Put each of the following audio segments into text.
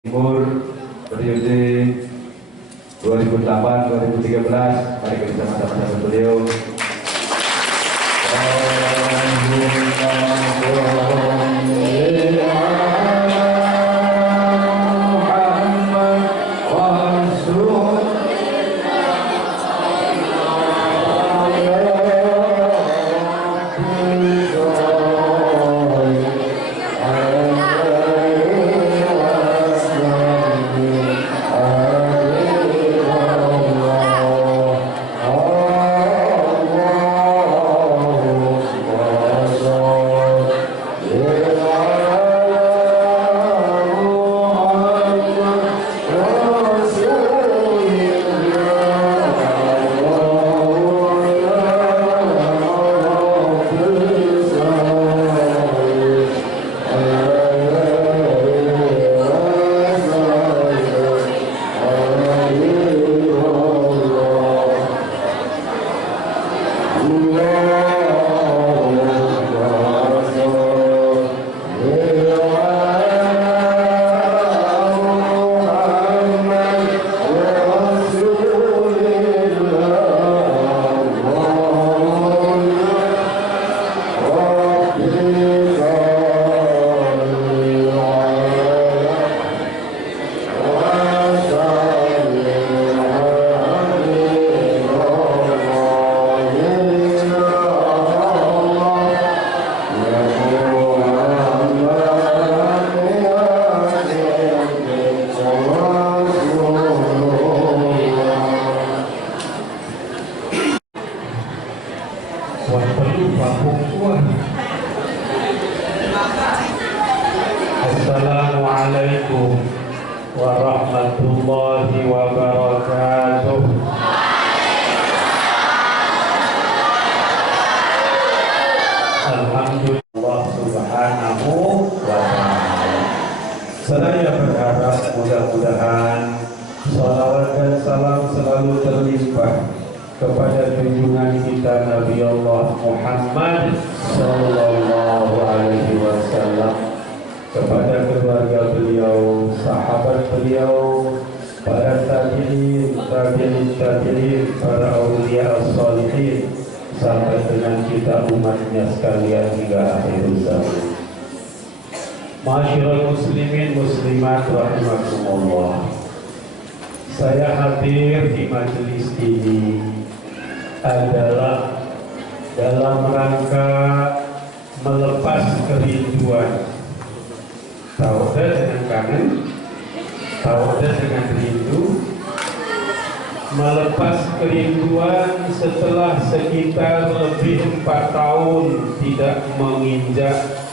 Timur periode 2008-2013. Mari kita sama-sama beliau. Assalamualaikum warahmatullahi wabarakatuh. Alhamdulillah subhanahu wa ta'ala. Saya berharap mudah-mudahan salawat dan salam selalu terlimpah kepada junjungan kita Nabi Allah Muhammad sallallahu alaihi wasallam, kepada keluarga beliau, sahabat beliau, para tabi'in, para aulia as-salihin, sampai dengan kita umatnya sekalian hingga akhir zaman. Ma'asyiral muslimin muslimat rahimakumullah. Saya hadir di majelis ini adalah dalam rangka melepas kerinduan. Taudah dengan kangen, taudah dengan rindu, melepas kerinduan setelah sekitar lebih 4 tahun tidak menginjak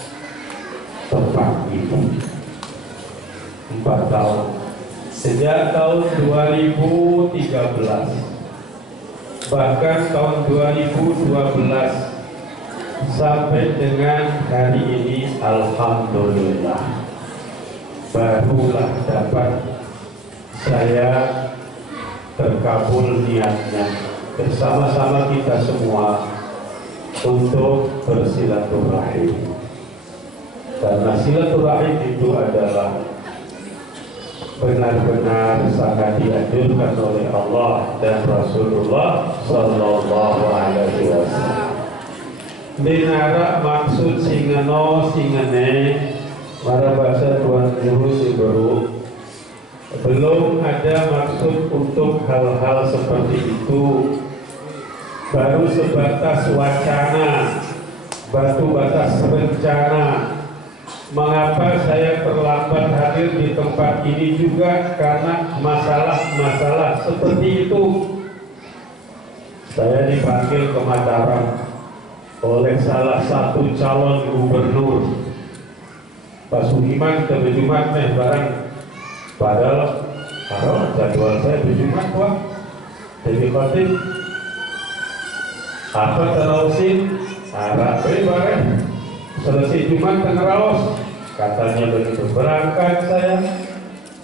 tempat itu. 4 tahun sejak tahun 2013, bahkan tahun 2012 sampai dengan hari ini, alhamdulillah barulah dapat saya terkabul niatnya bersama-sama kita semua untuk bersilaturahim. Karena silaturahim itu adalah benar-benar sangat dianjurkan oleh Allah dan Rasulullah sallallahu alaihi wasallam. Dinara maksud singano singane para bahasa Tuhan Guru Siberu, belum ada maksud untuk hal-hal seperti itu, baru sebatas wacana, batu batas rencana. Mengapa saya terlambat hadir di tempat ini juga karena masalah-masalah seperti itu. Saya dipanggil ke Mataram oleh salah satu calon gubernur, Pak Sugiman, ke Jumat barang. Padahal kalau jadwal saya di Jumat, Pak, jadi khotib apa terusin harap barang selesai Jumat tengeraos, katanya begitu. Berangkat saya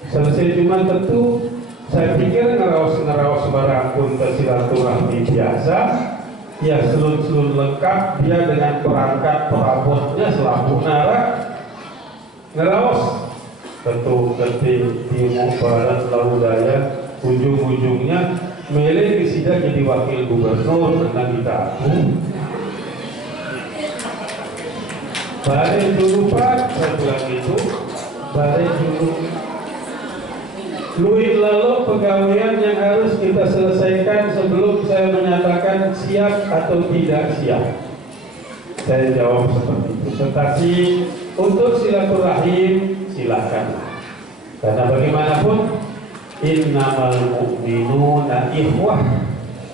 selesai Jumat, tentu saya pikir ngeraos barang pun silaturahmi biasa, ya selut-selut lengkap, dia dengan perangkat perabotnya selaku nara ngeraos. ketuk ketik timur barat laut daya, ujung-ujungnya Mele bisa jadi wakil gubernur tentang kita. Balik dulu Pak, saya bilang itu. Balik dulu. Luit lalu pegawaian yang harus kita selesaikan sebelum saya menyatakan siap atau tidak siap. Saya jawab seperti itu. Tetapi untuk silaturahim silakan. Karena bagaimanapun innamal mu'minuna ikhwah.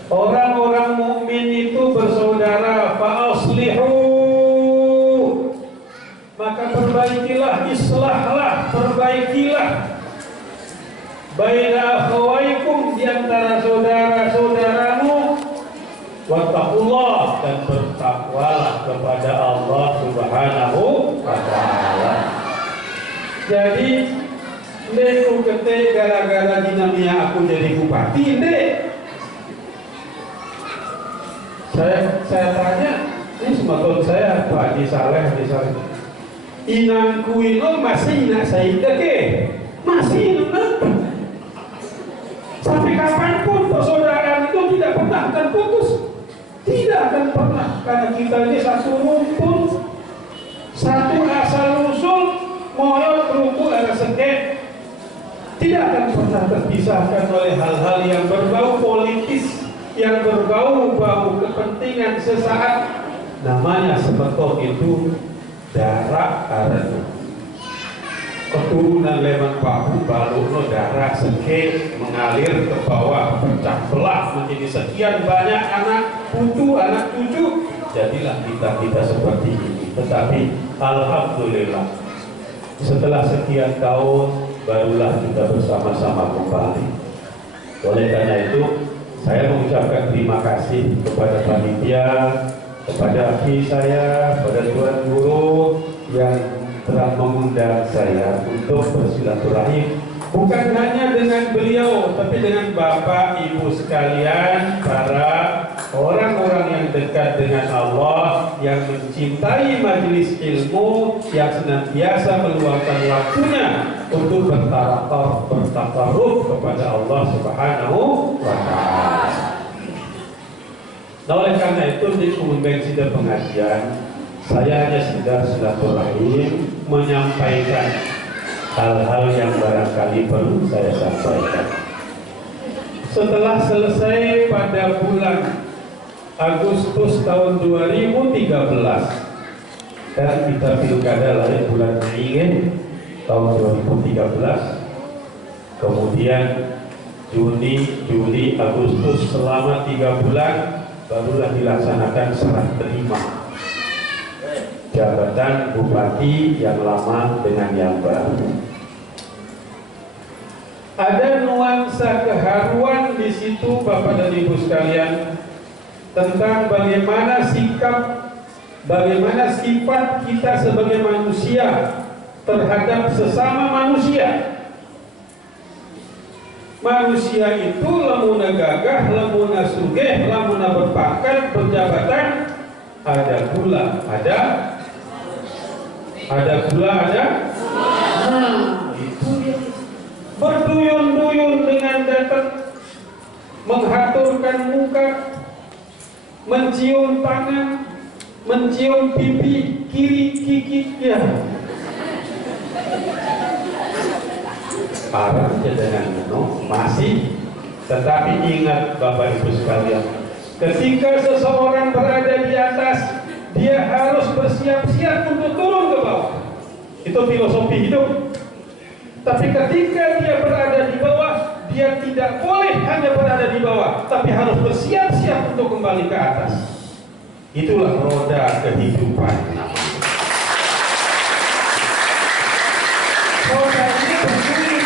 Orang-orang mukmin itu bersaudara. Fa'aslihu, maka perbaikilah, islahlah, perbaikilah baina akhawaikum, di antara saudara-saudaramu. Wattaqullah, dan bertakwalah kepada Allah Subhanahu wa ta'ala. Jadi Neku kete gara-gara dinamia aku jadi bupati, dek. Saya tanya, ini sematon saya Pak Haji Saleh misalnya. Inangku ini masih inak saya ke? Masih inak. Sampai kapanpun persaudaraan itu tidak pernah akan putus. Tidak akan pernah, karena kita ini satu rumpun, satu asal usul, moyot rumpun ada seket. Tidak akan pernah terpisahkan oleh hal-hal yang berbau politis, yang berbau-bau kepentingan sesaat. Namanya sebetul itu darah karena keturunan leman pahu baluno darah seke mengalir ke bawah, pecah belah menjadi sekian banyak anak putu, anak cucu. Jadilah kita seperti ini. Tetapi alhamdulillah setelah sekian tahun barulah kita bersama-sama kembali. Oleh karena itu saya mengucapkan terima kasih kepada panitia, kepada akhi saya, kepada tuan guru yang telah mengundang saya untuk bersilaturahim, bukan hanya dengan beliau, tapi dengan bapak ibu sekalian, para orang-orang yang dekat dengan Allah, yang mencintai majelis ilmu, yang senantiasa meluangkan waktunya untuk bertakarub kepada Allah Subhanahu wa ta'ala. Nah, oleh karena itu di konvensi dan pengajian, saya hanya sekedar silaturahim, menyampaikan hal-hal yang barangkali perlu saya sampaikan. Setelah selesai pada bulan Agustus tahun 2013, dan kita pilkada lahir bulan Mei tahun 2013, kemudian Juni, Juli, Agustus, selama 3 bulan barulah dilaksanakan serah terima jabatan bupati yang lama dengan yang baru. Ada nuansa keharuan di situ Bapak dan Ibu sekalian, tentang bagaimana sikap, bagaimana sifat kita sebagai manusia terhadap sesama manusia. Manusia itu lamuna gagah, lamuna sugeh, lamuna berpangkat, berjabatan, ada gula, ada gula, ada. Nah, itu dia. Berduyun-duyun dengan datang, menghaturkan muka, mencium tangan, mencium pipi kiri gigitnya. Parah aja dengan masih. Tetapi ingat Bapak Ibu sekalian, ketika seseorang berada di atas, dia harus bersiap-siap untuk turun ke bawah. Itu filosofi hidup. Tapi ketika dia berada di bawah, dia tidak boleh hanya berada di bawah, tapi harus bersiap-siap untuk kembali ke atas. Itulah roda kehidupan. Roda ini bergulir,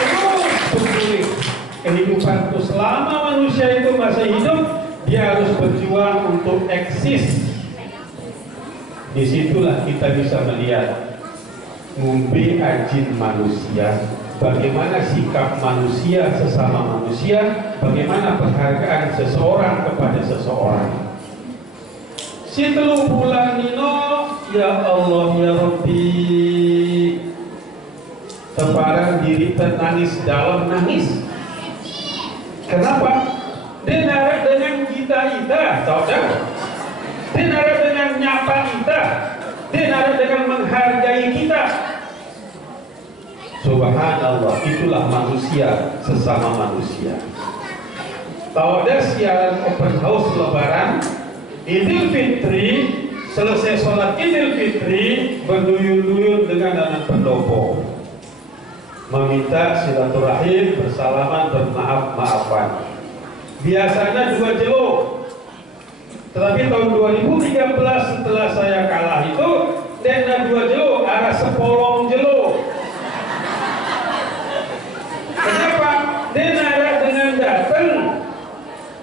terus bergulir. Kehidupan itu selama manusia itu masih hidup, dia harus berjuang untuk eksis. Disitulah kita bisa melihat ngumbi ajin manusia, bagaimana sikap manusia sesama manusia, bagaimana penghargaan seseorang kepada seseorang. Situlu bulan nino, ya Allah ya Rabbi, lebaran diri nangis dalam nangis. Kenapa? Dia nara dengan kita, tahu? Dia nara dengan nyapa kita, dia nara dengan menghargai kita. Subhanallah, itulah manusia sesama manusia. Tahu ada siaran open house lebaran, Idul Fitri, selesai sholat Idul Fitri, berduyun-duyun dengan anak pendopo, meminta silaturahim, bersalaman, bermaaf-maafan. Biasanya 2 jelo, tetapi tahun 2013 setelah saya kalah itu, dena 2 jelo, arah 10 jelo. Kenapa? Dena dengan datang,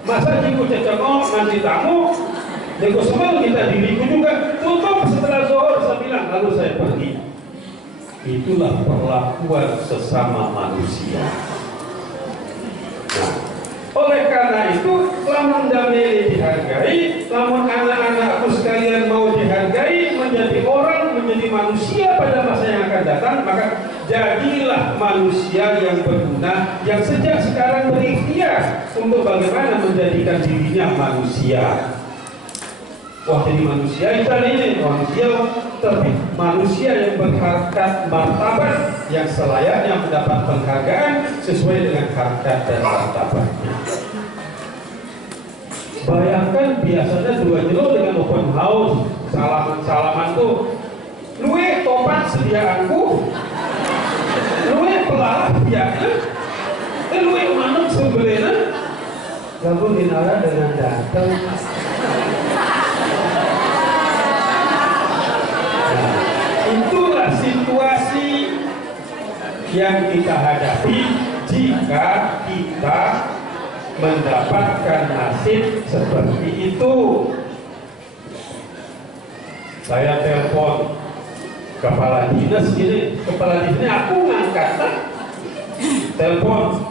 masa jiku cecengok nanti tamu, jago semua kita diriku juga tutup setelah zuhur, saya bilang lalu saya pergi. Itulah perlakuan sesama manusia. Nah, oleh karena itu, lamun damai dihargai, lamun anak-anakku sekalian mau dihargai, menjadi orang, menjadi manusia pada masa yang akan datang, maka jadilah manusia yang berguna, yang sejak sekarang berikhtiar untuk bagaimana menjadikan dirinya manusia. Wah, jadi manusia itu ini manusia, tapi manusia yang berharkat martabat, yang selayaknya mendapat penghargaan sesuai dengan harkat dan martabatnya. Bayangkan biasanya 2 jelo dengan open house, salaman tuh, luwe topat sediaanku, luwe pelalah biaknya, luwe manuk sebelena, lalu dinara dengan datang. Itulah situasi yang kita hadapi jika kita mendapatkan nasib seperti itu. Saya telepon kepala dinas ini, aku ngangkat, telepon,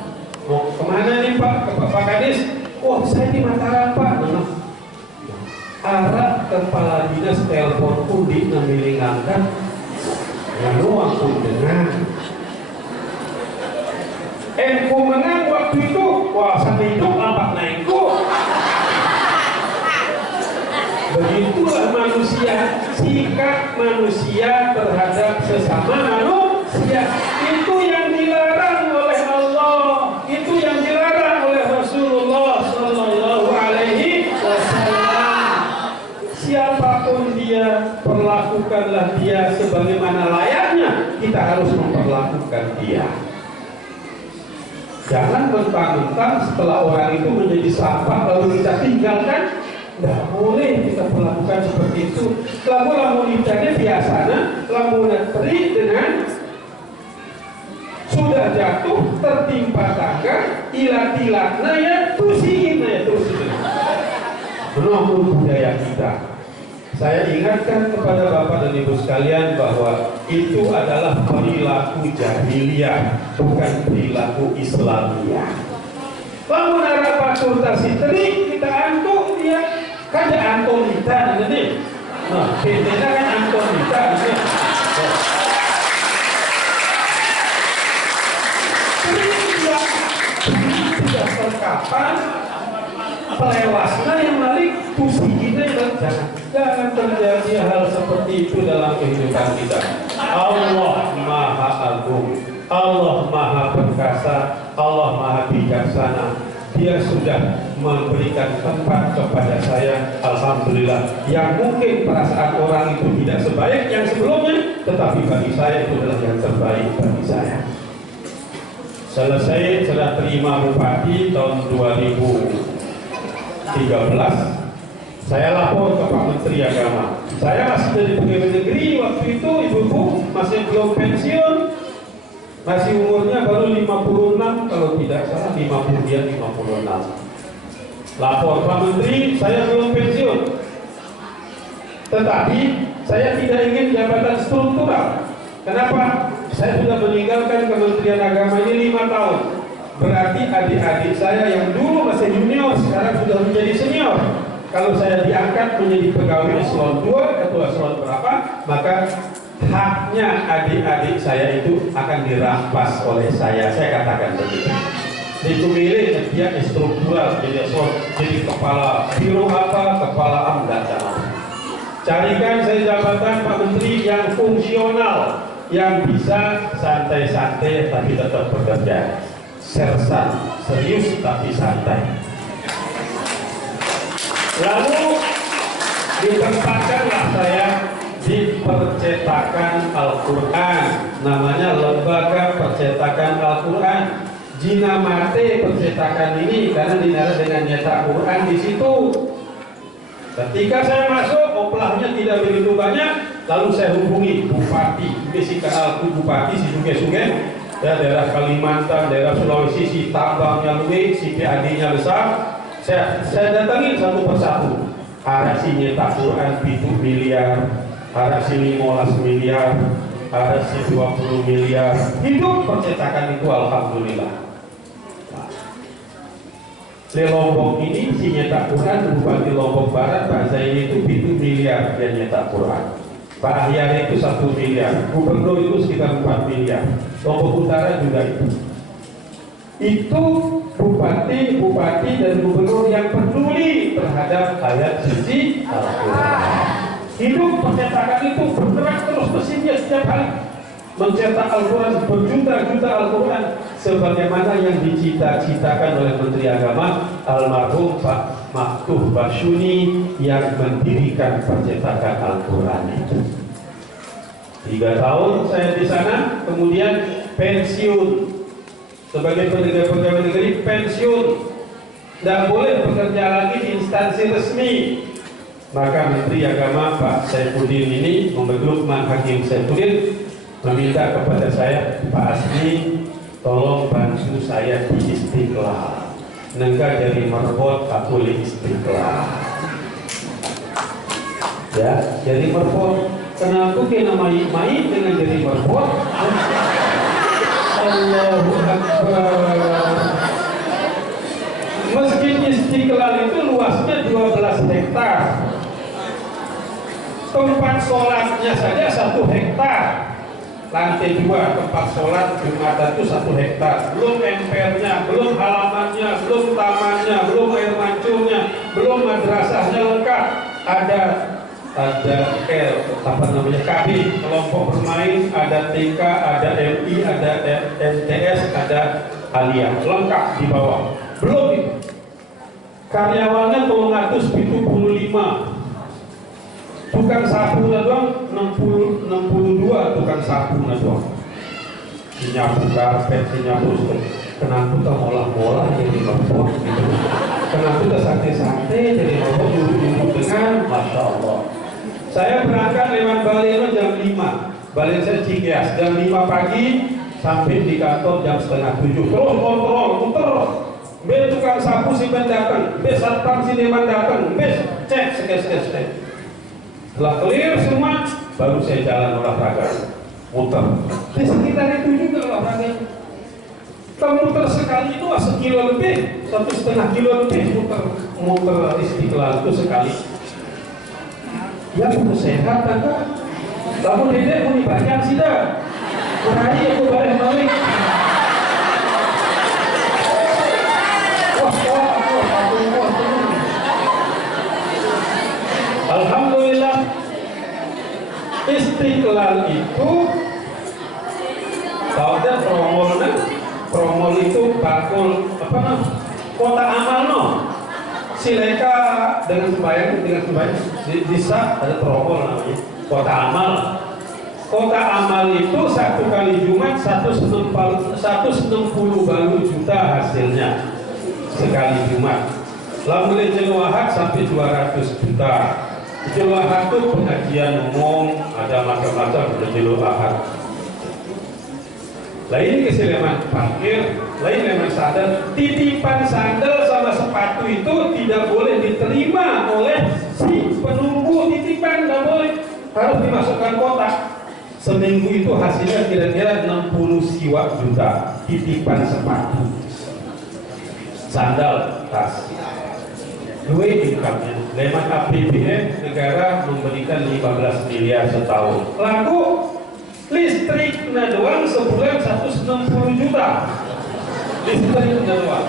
mau kemana nih Pak? Ke Pak Kadis? Wah, saya di Mataram Pak. Arah kepala dinas telepon pun di namili ngangkat, lalu aku dengar. Ku menang waktu itu, wah sampai hidup nampak naikku. Begitulah manusia, sikap manusia terhadap sesama manusia. Itu yang dilarang oleh Allah, itu yang dilarang oleh Rasulullah Sallallahu Alaihi Wasallam. Siapapun dia, perlakukanlah dia sebagaimana layaknya kita harus memperlakukan dia. Jangan mentang-mentang setelah orang itu menjadi sampah lalu kita tinggalkan. Tidak boleh kita perlakukan seperti itu. Lamun itanya biasanya, lamun teri dengan sudah jatuh tertimpa tangga, ilat-ilatnya ya tusiin ya tusiin. Menurut budaya kita. Saya ingatkan kepada Bapak dan Ibu sekalian bahwa itu adalah perilaku jahiliyah, bukan perilaku Islamiyah. Lamun arah batur tasitri kita antuk dia, kan ada antonita nanti. Nah, bedanya kan antonita nanti. Tidak terkapan pelewasnya yang balik pusing kita jangan terjadi hal seperti itu dalam kehidupan kita. Allah Maha Agung, Allah Maha Perkasa, Allah Maha Bijaksana. Dia sudah memberikan tempat kepada saya, alhamdulillah, yang mungkin perasaan orang itu tidak sebaik yang sebelumnya, tetapi bagi saya itu adalah yang terbaik bagi saya. Selesai sudah terima bupati tahun 2013, saya lapor ke Pak Menteri Agama. Saya masih dari pegawai negeri waktu itu, ibu-ibu masih belum pensiun, masih umurnya baru 56 kalau tidak salah, 56. Lapor Pak Menteri, saya belum pensiun, tetapi saya tidak ingin jabatan struktural. Kenapa? Saya sudah meninggalkan Kementerian Agama ini 5 tahun. Berarti adik-adik saya yang dulu masih junior sekarang sudah menjadi senior. Kalau saya diangkat menjadi pegawai eselon 2 atau eselon berapa, maka haknya adik-adik saya itu akan dirampas oleh saya katakan begitu. Dipilih dia struktural, jadi kepala biro apa, kepala amda jangan. Carikan saya jabatan Pak Menteri yang fungsional, yang bisa santai-santai tapi tetap bekerja, sersan, serius tapi santai. Lalu ditempatkanlah saya di percetakan Al-Quran, namanya Lembaga Percetakan Al-Quran. Jina mate percetakan ini karena dinara dengan nyetak Quran di situ. Ketika saya masuk, oplahnya tidak begitu banyak, lalu saya hubungi Bupati, Bupati si sungai-sungai, ya, daerah Kalimantan, daerah Sulawesi, si tambangnya luwih, si PAD-nya besar. Saya datangin satu persatu. Ada si nyetak Quran 7 miliar, ada si 15 miliar, ada si 20 miliar. Hidup percetakan itu alhamdulillah. Di Lombok ini si nyetak Quran, Bupati Lombok Barat Pak Zaini itu 7 miliar dia nyetak Quran. Pak Ahyar itu 1 miliar, Gubernur itu sekitar 4 miliar. Lombok Utara juga itu. Itu bupati dan gubernur yang peduli terhadap ayat suci Al-Quran. Hidup percetakan itu bergerak terus mesinnya setiap hari, mencetak Al-Quran berjuta-juta Al-Quran, sebagaimana yang dicita-citakan oleh Menteri Agama almarhum Pak Maktuh Basyuni yang mendirikan percetakan Al-Quran itu. 3 tahun saya di sana, kemudian pensiun sebagai pegawai negeri, pensiun, tidak boleh bekerja lagi di instansi resmi. Maka Menteri Agama Pak Saifuddin ini membentuk Hakim Saifuddin meminta kepada saya, Pak Asmi, tolong bantu saya di Istiqlal. Nengka dari merbot aku di Istiqlal. Ya, jadi merbot. Kenapa kena mai dengan jadi merbot? Allahu Akbar. Masjid Istiqlal itu luasnya 12 hektar. Tempat sholatnya saja 1 hektar. Lantai 2 tempat sholat Jumatan itu 1 hektar. Belum empernya, belum halamannya, belum tamannya, belum air mancurnya, belum madrasahnya lengkap. Ada KB, kelompok bermain, ada TK, ada MI, ada MTS, ada Aliyah, lengkap di bawah. Belum itu. Karyawannya 375. Tukang sapu doang 62 tukang sapu doang. Nyapu karpet, nyapu kenapa kita molah-molah jadi robot gitu. Kenapa kita santai-santai jadi robot duduk dengan Masya Allah. Saya berangkat lewat Baleno jam 5. Baleno saya Cikeas jam 5 pagi sampai di kantor jam setengah 7. Terus kontrol, muter. Bes tukang sapu si datang, bes satpam si deman datang, bes cek. Setelah clear semua, baru saya jalan olahraga, muter. Di sekitar itu juga olahraga. Kalau muter sekali itu 1 kilo lebih, 1,5 kilo lebih muter Istiqlal itu sekali. Ya aku sehat kan? Kamu dedek mau dibanyak sih dah. Berani aku balik. Alhamdulillah, Istiqlal itu tahu dah promol itu bakul kota amal no. Sileka dengan sembahyang bisa ada promol namanya kota amal. Kota amal itu 1 kali Jumat 160 balu juta hasilnya sekali Jumat. Lalu Jil Wahad sampai 200 juta. Jil Wahad itu pengajian umum, ada macam-macam Jil Wahad. Lain keseleman parkir, lain leman sandal. Titipan sandal sama sepatu itu tidak boleh diterima oleh si penunggu titipan, tidak boleh. Harus dimasukkan kotak. Seminggu itu hasilnya kira-kira 60 siwa juta titipan sepatu, sandal, tas. duit income-nya. Lewat APBN negara memberikan 15 miliar setahun. Laku listriknya doang sebulan 160 juta. Listriknya doang.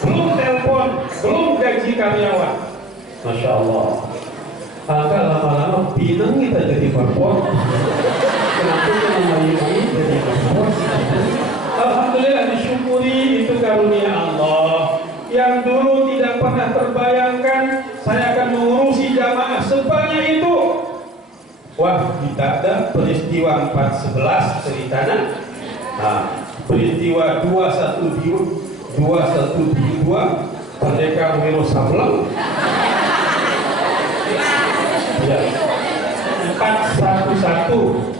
Belum telepon, belum gaji karyawan. Masya Allah. Angka lama-lama pinang kita jadi perpot. Kenapa kita main-main jadi perpot? Alhamdulillah, disyukuri, itu karunia Allah. Yang dulu tidak pernah terbayangkan saya akan mengurusi jamaah sebanyak itu. Wah, kita ada peristiwa 411 ceritanya. Nah, peristiwa 212 Merdeka Wiro Sableng. Ya. 411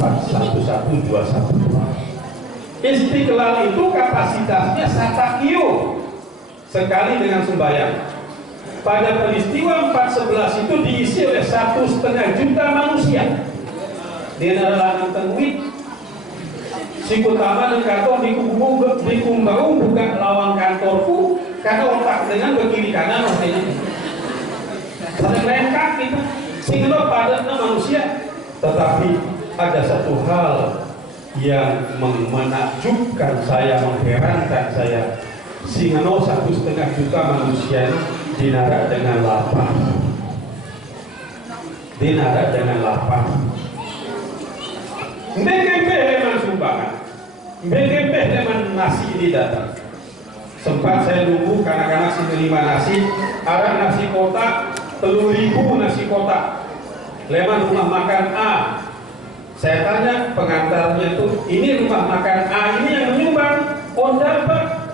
212. Istiqlal itu kapasitasnya satakio sekali dengan sembahyang. Pada peristiwa 411 itu diisi oleh 1,5 juta manusia. Di dalam tengwit sikutama dan kantor di kumbau bukan lawang kantorku karena otak dengan ke kiri kanan maksudnya saling lengkap gitu sehingga padatnya manusia. Tetapi ada satu hal yang menakjubkan saya, mengherankan saya. Singano 1,5 juta manusia dinarak dengan lapar. Dinarak dengan lapar. Mbekempe leman sumbangan. Mbekempe leman nasi ini datang. Sempat saya nunggu karena si menerima nasi. Arah nasi kotak 3.000 nasi kotak. Leman rumah makan A. Saya tanya pengantarnya itu, ini rumah makan A ini yang menyumbang? Oh dapat,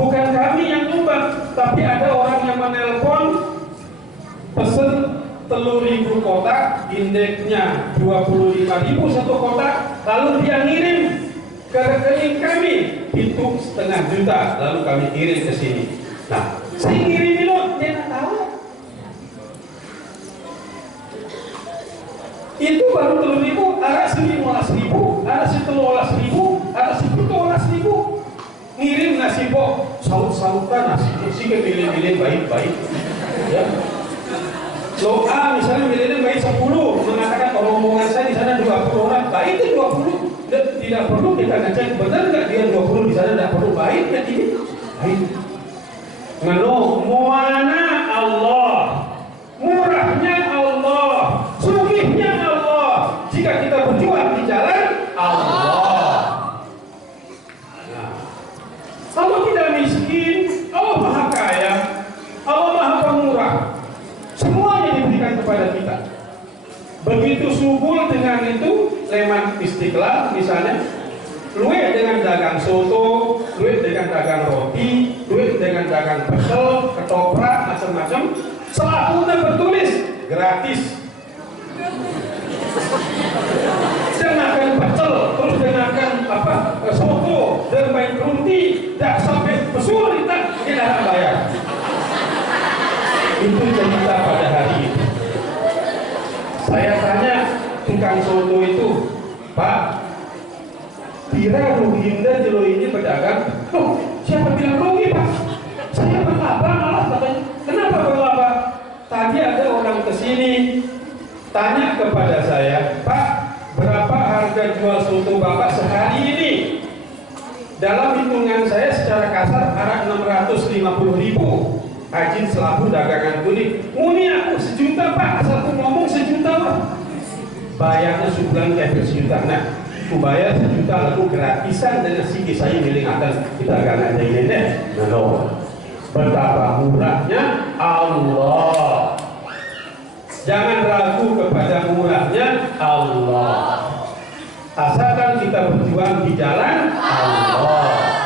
bukan kami yang nyumbang, tapi ada orang yang menelpon pesen 3.000 kotak, indeksnya 25.000 satu kotak, lalu dia ngirim ke rekening kami, hitung 1,5 juta, lalu kami kirim ke sini. Nah, saya ngirim itu, dia nggak tahu. Itu baru 3.000, ada 15.000, ada 17.000, ada 17.000. Ngirim nasi pok, saut-sautan nasi, sih milih-milih baik-baik. Ya. Lo A misalnya milihnya baik 10, mengatakan rombongan saya di sana 20 orang, baik itu 20. Tidak perlu kita ngecek benar nggak dia 20 di sana, tidak perlu baik ya ini. Baik. Ngano, muana Allah, murahnya Allah, sugihnya Allah. Jika kita berjuang di jalan Allah. Nah, Allah tidak miskin, Allah maha kaya, Allah maha pemurah. Semuanya diberikan kepada kita. Begitu subul dengan itu, leman Istiqlal misalnya, luwe dengan dagang soto, luwe dengan dagang roti, luwe dengan dagang pecel, ketoprak, macam-macam. Selakunya bertulis gratis. Dengarkan pecel, terus dengarkan soto, dan main roti, tidak sampai kesulitan tidak bayar. Itu cerita pada hari itu. Saya tanya tukang soto itu, Pak, Pira ruginya jelo ini pedagang? Oh, siapa bilang rugi, Pak? Saya berlaba malah katanya. Kenapa berlaba? Tadi ada orang kesini tanya kepada saya, Pak, berapa harga jual soto Bapak sehari ini? Dalam hitungan saya secara kasar arah 650.000. Hajin selaku dagangan kuning, muni aku 1 juta Pak, asal aku ngomong 1 juta Pak. Bayarnya sebulan kayak 1 juta. Nah, aku bayar 1 juta lalu gratisan dengan sigi saya milih akan kita akan ada ini deh. Nah, betapa murahnya Allah. Jangan ragu kepada murahnya Allah. Asalkan kita berjuang di jalan Allah.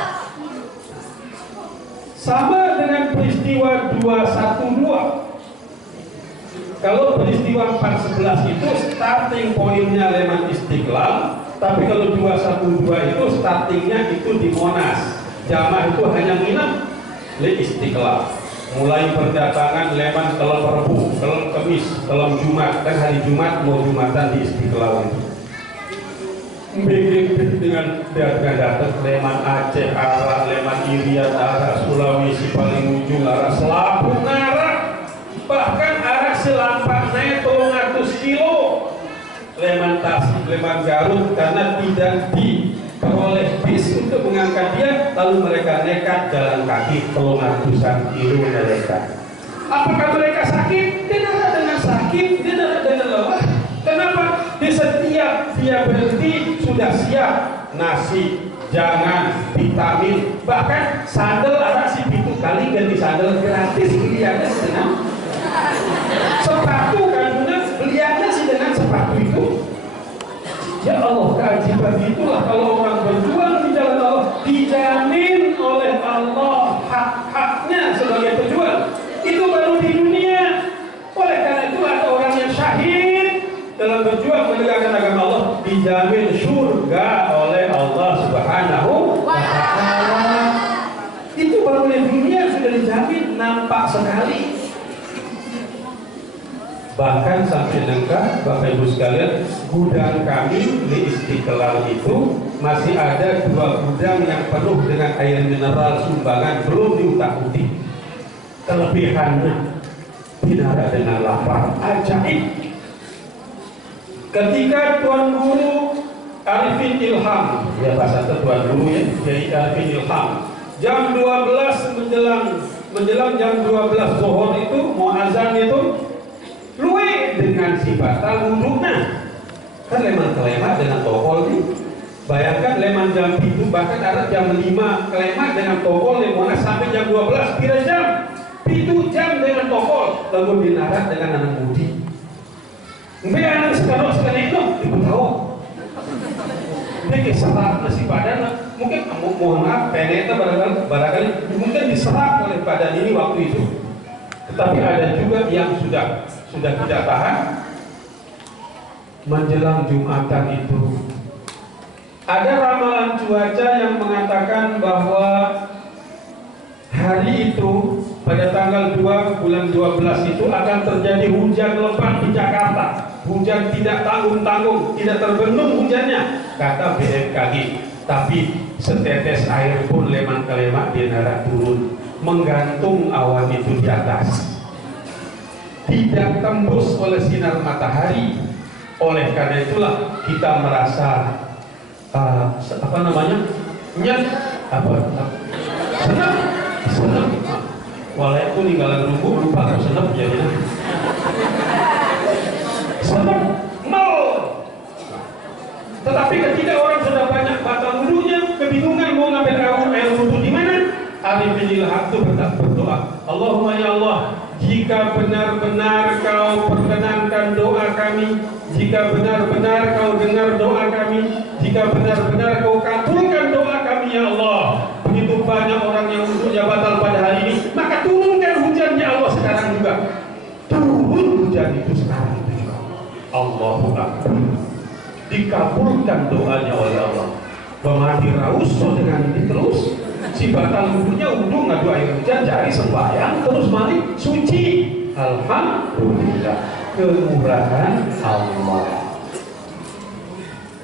Sama dengan peristiwa 212. Kalau peristiwa 411 itu starting pointnya leman Istiqlal, tapi kalau 212 itu startingnya itu di Monas. Jamaah itu hanya nginep di Istiqlal. Mulai berdatangan leman kalau Rabu, kalau Kamis, kalau Jumat, kan hari Jumat mau Jumatan di Istiqlal itu. dengan datang Leman Aceh arah, Leman Irian arah, Sulawesi paling ujung arah, Selapun arah, bahkan arah Selampak naik 300 kilo. Leman Tasik, Leman Garut, karena tidak diperoleh bis untuk mengangkat dia, lalu mereka nekat jalan kaki 300-an kilo mereka. Apakah mereka sakit? Tidak dengan sakit, tidak dengan lelah. Kenapa? Di setiap dia berhenti sudah siap nasi, jangan, vitamin, bahkan sandal ada si pintu kali ganti sandal gratis beliannya dengan sepatu kandungan beliannya sih dengan sepatu itu. Ya Allah, keajaiban itulah kalau orang berjuang di jalan Allah dijamin oleh Allah hak-haknya sebagai pejuang. Itu baru di dunia. Oleh karena itu ada orang yang syahid dalam berjuang menegakkan agama Allah dijamin surga oleh Allah Subhanahu wa ta'ala. Itu baru di dunia sudah dijamin, nampak sekali. Bahkan sampai lengkap, Bapak Ibu sekalian, gudang kami di Istiqlal itu masih ada 2 gudang yang penuh dengan air mineral sumbangan belum diutak-utik. Kelebihannya tidak dengan lapar, ajaib. Ketika Tuan Guru Arifin Ilham, ya bahasa Tuan Guru ya, jadi Arifin Ilham, jam 12 menjelang jam 12 zuhur itu mau azan itu luwe dengan si batal wuduknya kan leman kelema dengan tokol nih. Bayangkan leman jam itu bahkan ada jam 5 kelema dengan tokol lemona sampai jam 12 kira jam 7 jam dengan tokol lalu dinarat dengan anak budi mbak anak sekarang itu ibu tahu dia keserap nasi badan mungkin mohon maaf penetnya barangkali mungkin diserap oleh badan ini waktu itu, tetapi ada juga yang sudah tidak tahan menjelang Jumatan itu. Ada ramalan cuaca yang mengatakan bahwa hari itu pada tanggal 2 bulan 12 itu akan terjadi hujan lebat di Jakarta. Hujan tidak tanggung-tanggung, tidak terbendung hujannya, kata BMKG. Tapi setetes air pun leman kelema di darat turun, menggantung awan itu di atas. Tidak tembus oleh sinar matahari. Oleh karena itulah kita merasa senang. Walau ninggalan nunggu lupa senang jadinya. Senang mau. Tetapi ketika orang sudah banyak batal wudunya, kebingungan mau ngambil air wudu di mana? Arifin Ilham itu berdoa, Allahumma ya Allah, jika benar-benar kau perkenankan doa kami, jika benar-benar kau dengar doa kami, jika benar-benar kau kabulkan doa kami ya Allah, begitu banyak orang yang wudunya batal pada hari ini, maka turunkan hujan ya Allah sekarang juga. Turun hujan itu sekarang itu juga. Allahu Akbar. Dikabulkan doanya oleh Allah. Pemati rauso dengan ini terus si batal wudunya wudu ngadu air hujan jari sembahyang terus mandi suci. Alhamdulillah, kemurahan Allah.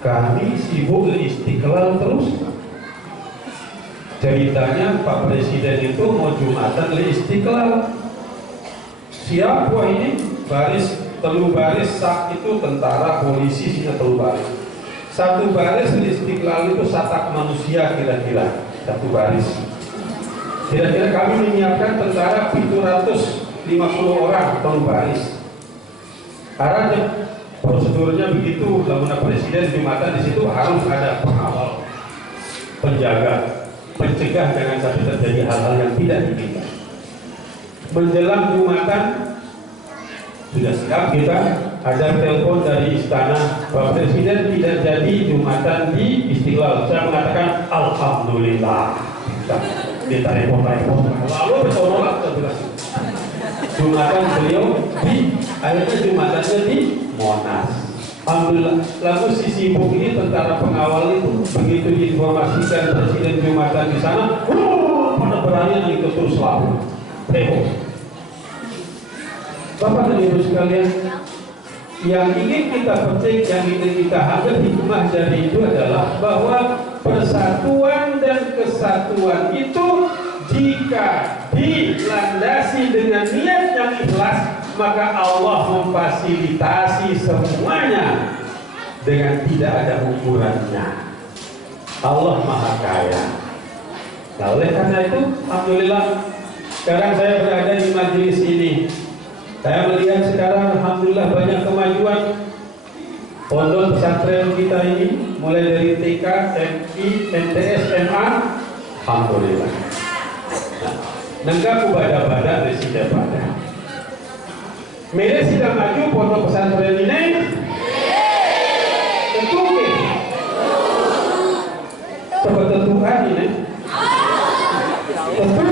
Kami sibuk Istiqlal terus. Ceritanya Pak Presiden itu mau Jumatan di Istiqlal. Siapa ini? Telu baris sak itu tentara polisi sih telu baris. Satu baris di Istiqlal itu satak manusia kira-kira satu baris. Kira-kira kami menyiapkan tentara 750 orang telu baris. Arahnya prosedurnya begitu. Lamun Presiden Jumatan di situ harus ada pengawal, penjaga, mencegah jangan sampai terjadi hal-hal yang tidak diinginkan. Menjelang Jumatan sudah siap kita, ada telepon dari istana, Pak Presiden tidak jadi Jumatan di Istiqlal. Saya mengatakan Alhamdulillah. Kita telepon lalu bertolak sebelah Jumatan beliau di akhirnya Jumatannya di Monas. Alhamdulillah. Lalu si sibuk ini tentara pengawal itu begitu diinformasikan Presiden Jumatan di sana, pada berani ikut terus lalu. Bapak dan Ibu sekalian, yang ingin kita petik, yang ingin kita ambil hikmah dari itu adalah bahwa persatuan dan kesatuan itu jika dilandasi dengan niat yang ikhlas, maka Allah memfasilitasi semuanya dengan tidak ada ukurannya. Allah Maha Kaya. Nah, oleh karena itu, alhamdulillah sekarang saya berada di majelis ini. Saya melihat sekarang alhamdulillah banyak kemajuan pondok pesantren kita ini, mulai dari TK, MI, MTS, MA, alhamdulillah. Nengka kubada-bada resida pada. Mereka sudah maju pondok pesantren ini. Tentu ke? Seperti Tuhan ini. Tentu.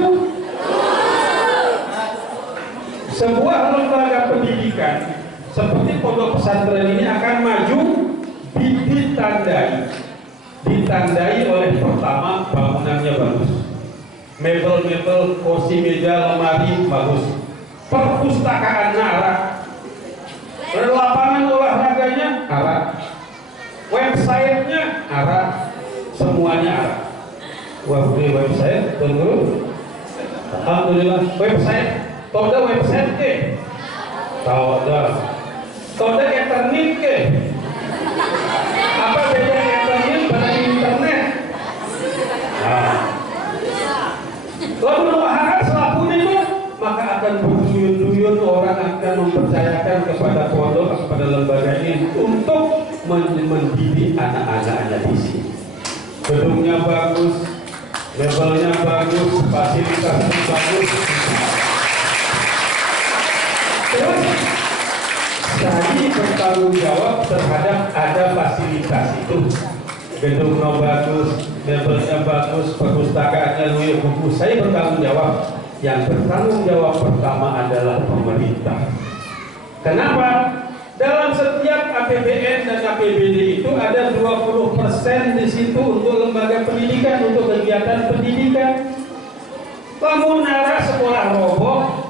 Sebuah lembaga pendidikan seperti pondok pesantren ini akan maju ditandai oleh pertama bangunannya bagus. Mebel-mebel, kursi meja, lemari bagus. Perpustakaannya arah. Lapangan olahraganya arah. Websitenya arah. Semuanya arah. Wah, website tunggu. Alhamdulillah website. Toda website ke? Toda internet ke? Apa beda internet pada internet? Nah. Kalau harap selaku itu, maka akan berduyun-duyun orang akan mempercayakan kepada pondok, kepada lembaga ini untuk mendidik anak-anaknya di sini. Gedungnya bagus, levelnya bagus, fasilitasnya bagus. Terus, saya bertanggung jawab terhadap ada fasilitas itu. Gedungnya bagus, mebelnya bagus, perpustakaannya luwih buku. Saya bertanggung jawab. Yang bertanggung jawab pertama adalah pemerintah. Kenapa? Dalam setiap APBN dan APBD itu ada 20% di situ untuk lembaga pendidikan, untuk kegiatan pendidikan. Lamun nara sekolah roboh,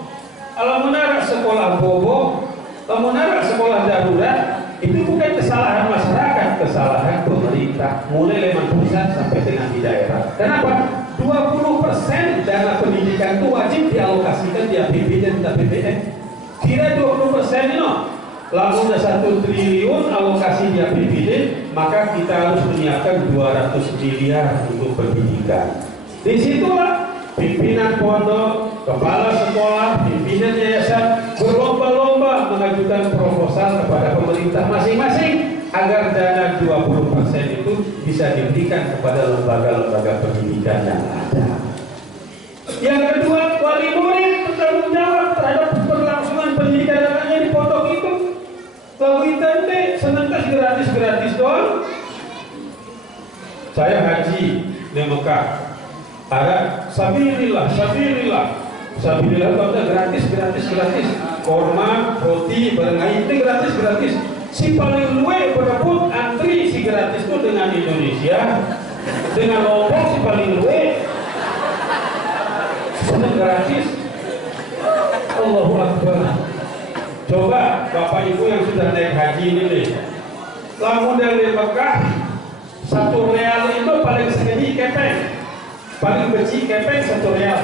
lamun nara sekolah bobo, lamun nara sekolah darurat, itu bukan kesalahan masyarakat, kesalahan pemerintah, mulai dari pusat sampai dengan di daerah. Kenapa? 20% dana pendidikan itu wajib dialokasikan di APBD dan APBN. Kira 20% ini, lalu ada 1 triliun alokasi di APBD, maka kita harus menyiapkan 200 miliar untuk pendidikan. Disitulah pimpinan pondok, kepala sekolah, pimpinan yayasan berlomba-lomba mengajukan proposal kepada pemerintah masing-masing agar dana 20% itu bisa diberikan kepada lembaga-lembaga pendidikan yang ada. Yang kedua, wali murid bertanggung jawab terhadap keberlangsungan pendidikan anaknya di pondok itu. Kalau kita senantas gratis doang. Saya haji di Mekah. Ada sabilillah kalau gratis. Korma, roti, barang itu gratis. Si paling luwe berebut antri si gratis itu dengan Indonesia, dengan Lombok si paling luwe senang gratis. Allahu Akbar. Coba Bapak Ibu yang sudah naik haji ini nih, lamun dari Mekah 1 real itu paling segini kepeng. Paling kecil kepeng 1 real.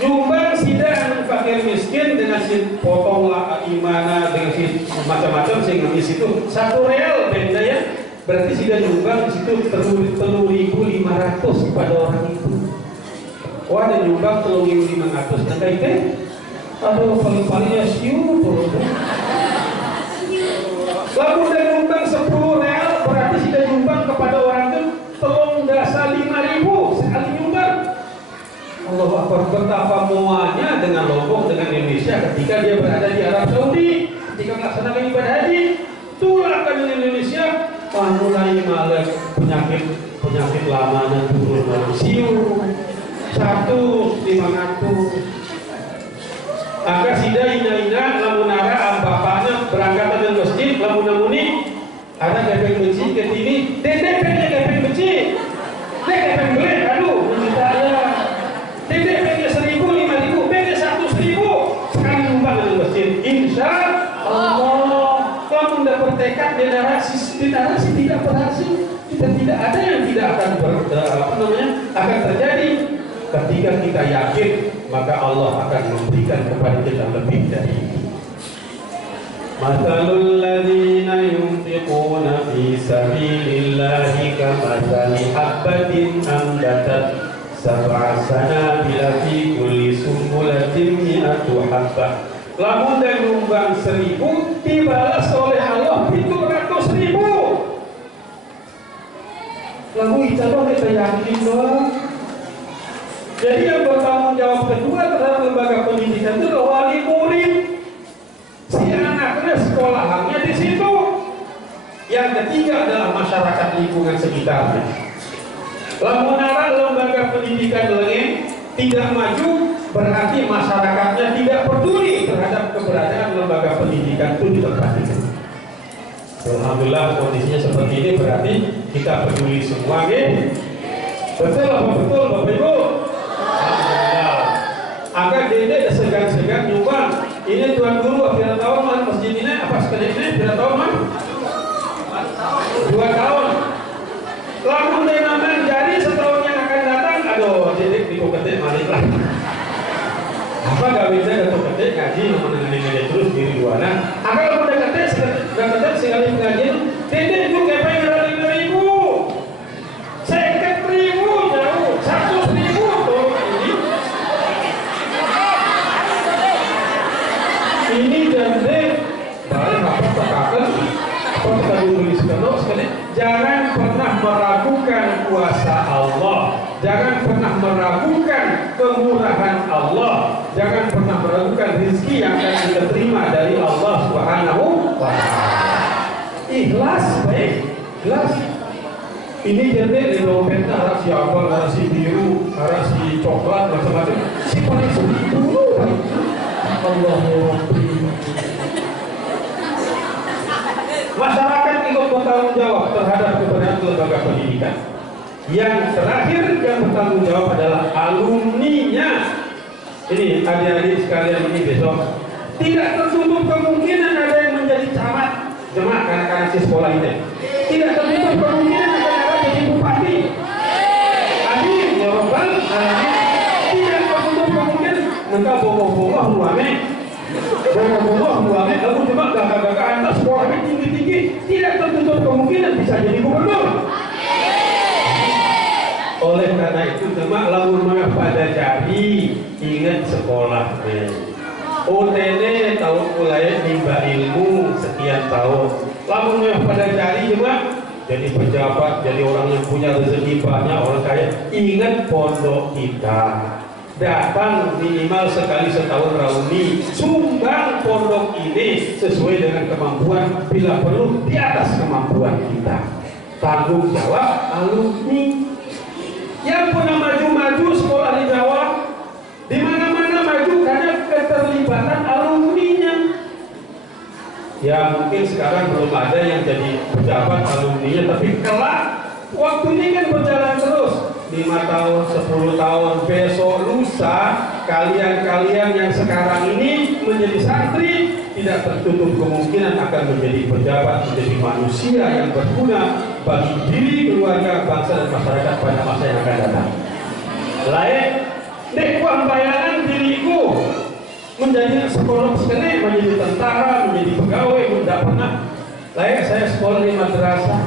Nyumbang sida anu fakir miskin dengan si potong imana dengan si macam-macam sing ngemis itu 1 real benda ya. Berarti sida nyumbang di situ 3.500 kepada orang itu. Wah, ada nyumbang 3.500 nah itu. Aduh, paling-palingnya siu turun. Lalu udah nyumbang 10 real berarti sida nyumbang kepada orang itu 3.500 sekali nyumbang. Allahu Akbar, betapa muanya dengan Lombok, dengan Indonesia ketika dia berada di Arab Saudi, ketika melaksanakan ibadah haji. Itulah kan Indonesia mulai malah penyakit lama dan turun siu 1.500. Agar sida ina lamun ara bapaknya berangkat dengan masjid lamun namuni ada kepeng beci ke sini dedek kepeng beci kepeng beli aduh minta ya dedek pengen 1.000 5.000 pengen 100.000 sekali nyumbang dengan masjid insya Allah. Kamu deklarasi tidak berhasil, kita tidak ada yang tidak akan akan terjadi. Ketika kita yakin, maka Allah akan memberikan kepada kita lebih dari itu. Mathalul ladzina yunfiquna fi sabilillahi kamathali habbatin ambatat sab'a sanabila fi kulli sumbulatin mi'atu habbah. Lamun dan nyumbang 1000 dibalas oleh Allah 700.000. Lalu ijabah kita yakin dong. Jadi yang bertanggung jawab kedua terhadap lembaga pendidikan itu wali murid. Si anaknya sekolahannya di situ. Yang ketiga adalah masyarakat lingkungan sekitarnya. Lamun lembaga pendidikan lain tidak maju, berarti masyarakatnya tidak peduli terhadap keberadaan lembaga pendidikan itu di tempat itu. Alhamdulillah kondisinya seperti ini, berarti kita peduli semua, gitu. Betul apa betul, Bapak Ibu? Alhamdulillah. Agak dede segan-segan nyumbang. Ini Tuan Guru akhir tahun man masjid ini apa sekali ini akhir tahun man? 2 tahun. Lamun dengan jari setahun yang akan datang, aduh, jadi dikoketik malik lah. Apa gak bisa ketik ngaji menangani terus diri luana. Akan kalau udah ketik sekali pengajian, dede itu kepe ngerali 5.000, 50.000 jauh, 100.000 tuh ini jadi balik apa tekakan apa tadi tuliskan sekali. Jangan pernah meragukan kuasa Allah, jangan pernah meragukan kemurahan Allah, jangan pernah meragukan rezeki yang akan kita terima dari Allah Subhanahu wa Ta'ala. Ikhlas, baik, ikhlas. Ini jadi di dompetnya harus si abang, harus si biru, harus si coklat, macam-macam. Si paling sedih dulu, Allahumma. Masyarakat ikut bertanggung jawab terhadap keberadaan lembaga pendidikan. Yang terakhir yang bertanggung jawab adalah alumninya. Ini adik-adik sekalian, ini besok tidak tertutup kemungkinan ada yang menjadi camat, jemaah kanak-kanak si sekolah ini. Tidak tertutup kemungkinan ada yang jadi bupati. Amin ya rabbal alamin. Tidak tertutup kemungkinan mereka bohong-bohong ruame. Bohong-bohong ruame lalu cuma gagah-gagah atas sekolahnya tinggi-tinggi. Tidak tertutup kemungkinan bisa jadi gubernur. Oleh karena itu cuma lamun pada jadi ingat sekolah OTN tahun mulai nimba ilmu sekian tahun. Lamun pada jadi cuma jadi pejabat, jadi orang yang punya rezeki banyak, orang kaya. Ingat pondok kita, datang minimal sekali setahun rauni, sumbang pondok ini sesuai dengan kemampuan, bila perlu di atas kemampuan kita. Tanggung jawab alumni. Yang pernah maju-maju sekolah di Jawa, di mana-mana maju karena keterlibatan alumninya. Ya mungkin sekarang belum ada yang jadi pejabat alumninya, tapi kelak waktu ini kan berjalan terus. 5 tahun, 10 tahun, besok, lusa, kalian-kalian yang sekarang ini menjadi santri, tidak tertutup kemungkinan akan menjadi pejabat, menjadi manusia yang berguna bagi diri, keluarga, bangsa, dan masyarakat pada masa yang akan datang. Lain, nek uang bayaran diriku menjadi psikolog sekali, menjadi tentara, menjadi pegawai, tidak pernah. Lain, saya sekolah di madrasah.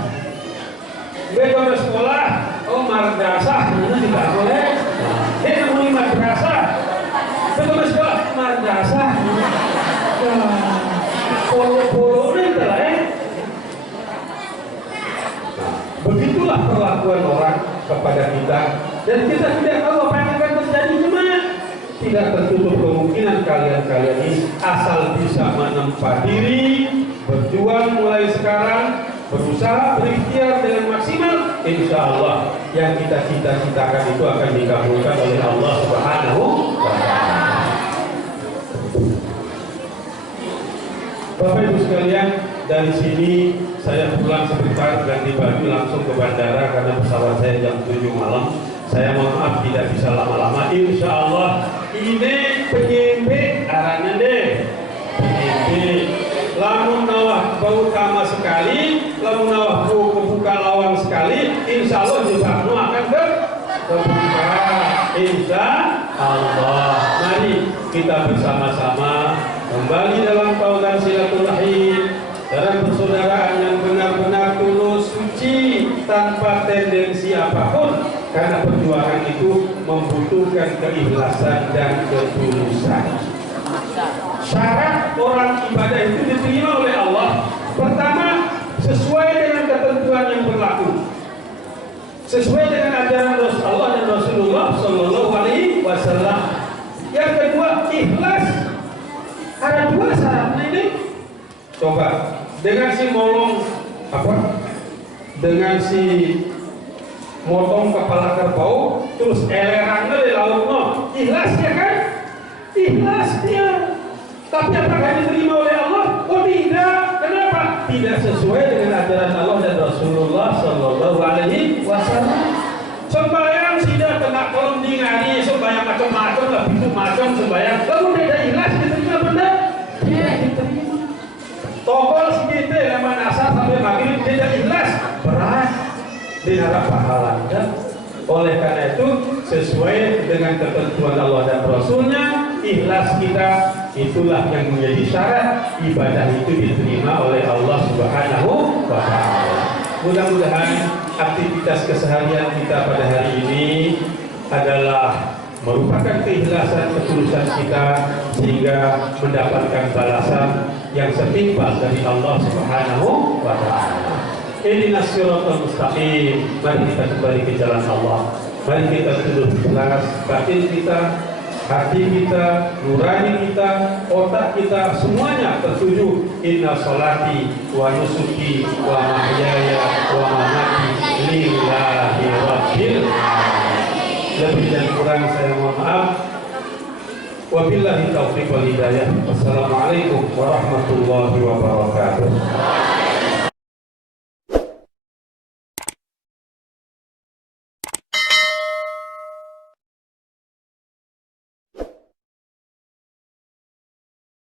Gue kalau sekolah, oh madrasah, itu tidak boleh. Dia namanya madrasah. Kalau sekolah madrasah, polo-polo ini lain. Begitulah perlakuan orang kepada kita, dan kita tidak tahu apa yang akan terjadi. Cuma tidak tertutup kemungkinan kalian-kalian ini asal bisa menempa diri, berjuang mulai sekarang, berusaha berikhtiar dengan maksimal, insya Allah yang kita cita-citakan itu akan dikabulkan oleh Allah Subhanahu wa Ta'ala. Bapak Ibu sekalian, dari sini saya pulang sebentar, ganti baju langsung ke bandara karena pesawat saya jam 7 malam. Saya mohon maaf tidak bisa lama-lama. Insya Allah ini penyimpi arahnya deh. Penyimpi lamun nawah bau kama sekali, lamun kebuka lawang sekali, insya Allah jebakmu akan kebuka. Insya Allah. Mari kita bersama-sama kembali dalam tautan silaturahim, dalam persaudaraan yang benar-benar tulus, suci, tanpa tendensi apapun. Karena perjuangan itu membutuhkan keikhlasan dan ketulusan. Syarat orang ibadah itu diterima oleh Allah, pertama sesuai dengan ketentuan yang berlaku, sesuai dengan ajaran Allah dan Rasulullah Shallallahu Alaihi Wasallam. Yang kedua, ikhlas. Ada dua syaratnya ini. Coba dengan si molong dengan si motong kepala kerbau, terus elerangnya di lautnya, ikhlas ya kan? Ikhlas dia. Tapi apakah diterima oleh Allah? Oh tidak. Kenapa? Tidak sesuai dengan ajaran Allah dan Rasulullah Shallallahu Alaihi Wasallam. Sembayang tidak kena kolom dingani, sembayang macam-macam lah, itu macam sembayang. Kamu tidak ikhlas diterima benar? Tidak diterima. Tokol segitu nama asar sampai maghrib tidak ikhlas, berat. Diharap pahalanya. Oleh karena itu sesuai dengan ketentuan Allah dan Rasulnya, ikhlas kita itulah yang menjadi syarat ibadah itu diterima oleh Allah Subhanahu wa Ta'ala. Mudah-mudahan aktivitas keseharian kita pada hari ini adalah merupakan keikhlasan ketulusan kita sehingga mendapatkan balasan yang setimpal dari Allah Subhanahu wa Ta'ala. Ihdinas siratal mustaqim. Mari kita kembali ke jalan Allah. Mari kita tunduk ikhlas batin kita, hati kita, nurani kita, otak kita, semuanya tertuju inna sholati wa nusuki wa mahyaya wa mamati lillahi rabbil alamin. Lebih dan kurang saya mohon maaf. Wabillahi taufiq wal hidayah. Wassalamualaikum warahmatullahi wabarakatuh.